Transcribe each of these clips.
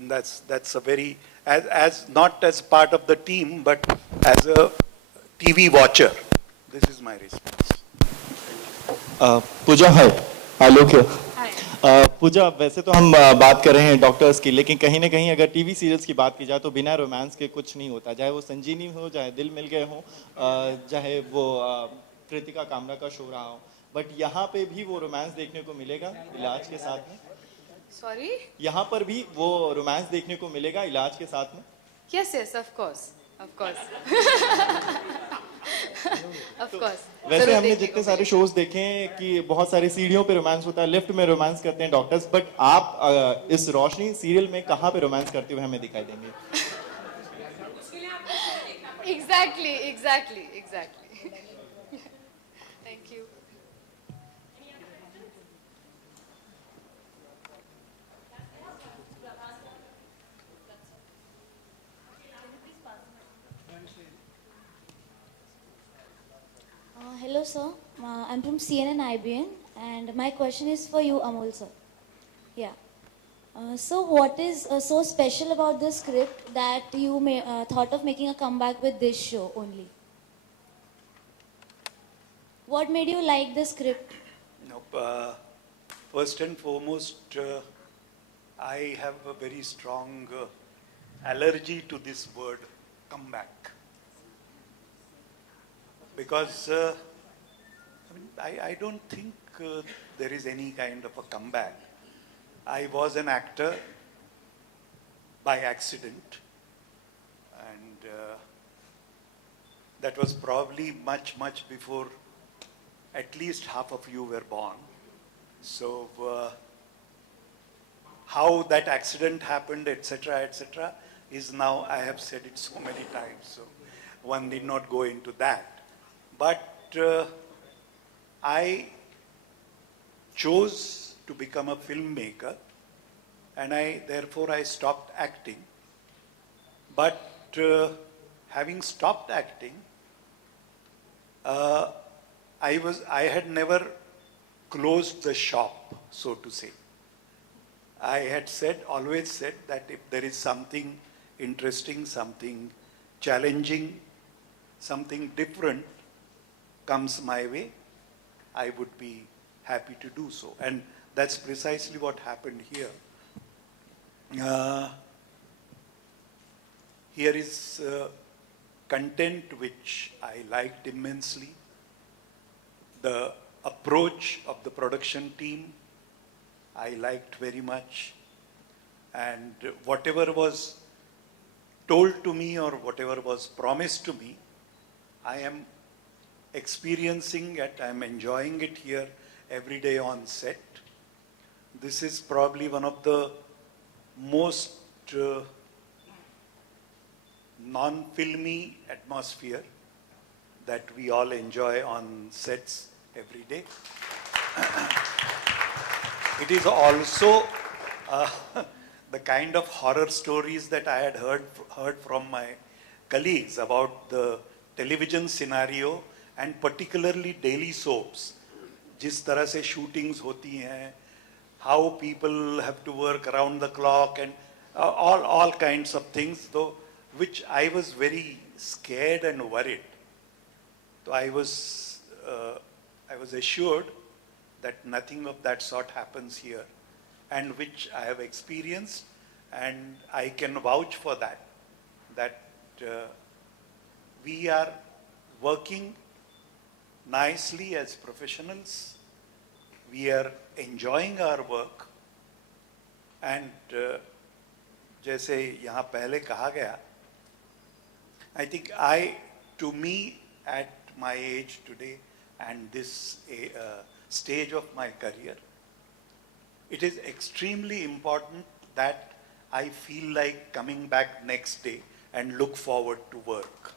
And that's a very, as not as part of the team, but as a TV watcher. This is my response. पूजा है, आलोक है। हाय। पूजा, वैसे तो हम बात कर रहे हैं डॉक्टर्स की, लेकिन कहीं ना कहीं अगर टीवी सीरियल्स की बात की जाए तो बिना रोमांस के कुछ नहीं होता, चाहे वो संजीवनी हो, चाहे दिल मिल गए हो, चाहे वो कृतिका कामरा का शो रहा हो, बट यहाँ पे भी वो रोमांस देखने को मिलेगा इलाज के साथ में। सॉरी? यहाँ पर भी वो रोमांस देखने को मिलेगा इलाज के साथ में। Yes yes, of course, of course. Of course. वैसे हमने जितने सारे शोज देखे हैं कि बहुत सारे सीढ़ियों पे रोमांस होता है, लिफ्ट में रोमांस करते हैं डॉक्टर्स, बट आप इस रोशनी सीरियल में कहाँ पे रोमांस करते हुए हमें दिखाई देंगे? Exactly exactly exactly. Thank you. Hello sir, I'm from CNN IBN and my question is for you Amol sir. Yeah. So what is so special about this script that you thought of making a comeback with this show only? What made you like the script? No, first and foremost, I have a very strong allergy to this word comeback. Because I don't think there is any kind of a comeback. I was an actor by accident, and that was probably much before at least half of you were born. So how that accident happened, etc., is now, I have said it so many times, so one need not go into that. But I chose to become a filmmaker, and therefore I stopped acting. But having stopped acting, I had never closed the shop, so to say. I had always said that if there is something interesting, something challenging, something different comes my way, I would be happy to do so. And that's precisely what happened here. Here is content which I liked immensely. The approach of the production team I liked very much, and whatever was told to me or whatever was promised to me, I am experiencing it, I am enjoying it here every day on set. This is probably one of the most non-filmy atmosphere that we all enjoy on sets every day. It is also the kind of horror stories that I had heard from my colleagues about the television scenario and particularly daily soaps. जिस तरह से shootings होती हैं, how people have to work around the clock, and all kinds of things, though, which I was very scared and worried. So I was assured that nothing of that sort happens here, and which I have experienced, and I can vouch for that, we are working nicely as professionals, we are enjoying our work, and जैसे यहाँ पहले कहा गया, I think to me at my age today and this stage of my career, it is extremely important that I feel like coming back next day and look forward to work.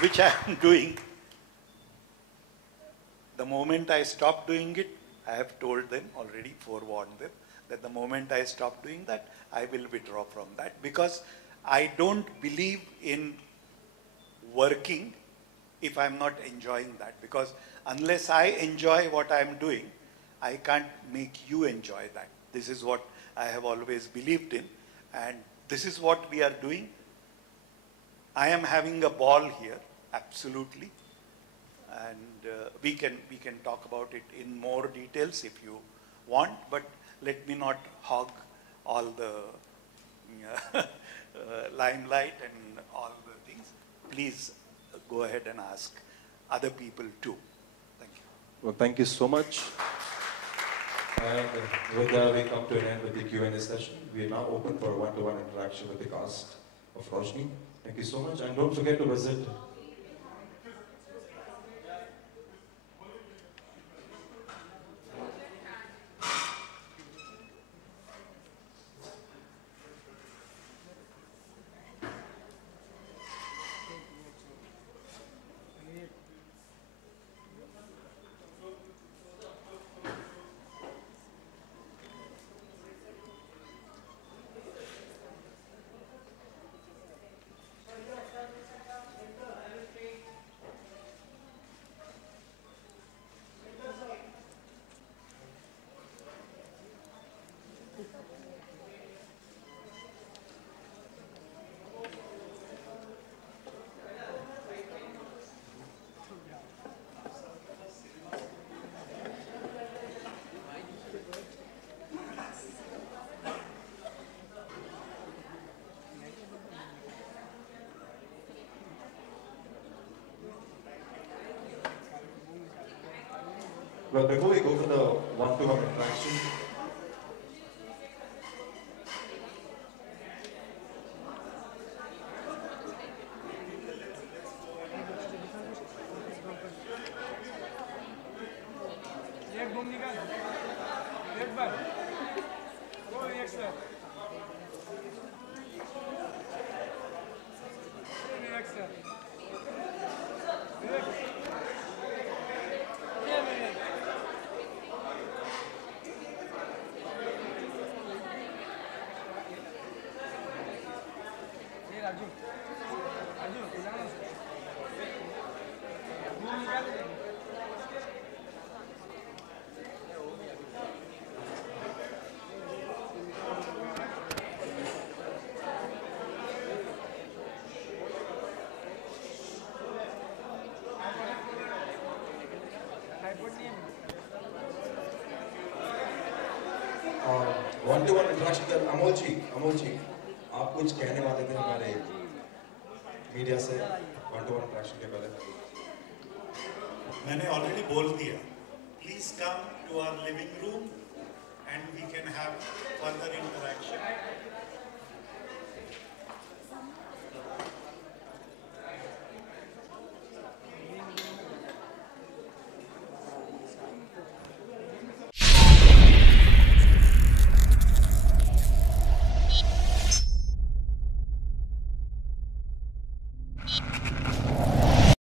Which I am doing. The moment I stop doing it, I have told them already, forewarned them, that the moment I stop doing that, I will withdraw from that, because I don't believe in working if I'm not enjoying that, because unless I enjoy what I'm doing, I can't make you enjoy that. This is what I have always believed in, and this is what we are doing. I am having a ball here, absolutely, and we can talk about it in more details if you want, but let me not hog all the limelight and all the things. Please go ahead and ask other people too. Thank you. Well, thank you so much. And with that, we come to an end with the Q&A session. We are now open for one-to-one interaction with the cast of Roshni. Thank you so much, and don't forget to visit. Well, before we go for the one-to-one interaction, one-to-one interaction कर अमोल जी आप कुछ कहने वाले थे हमारे media से one-to-one interaction के पहले मैंने ऑलरेडी बोल दिया. Please come to our living room and we can have further interaction.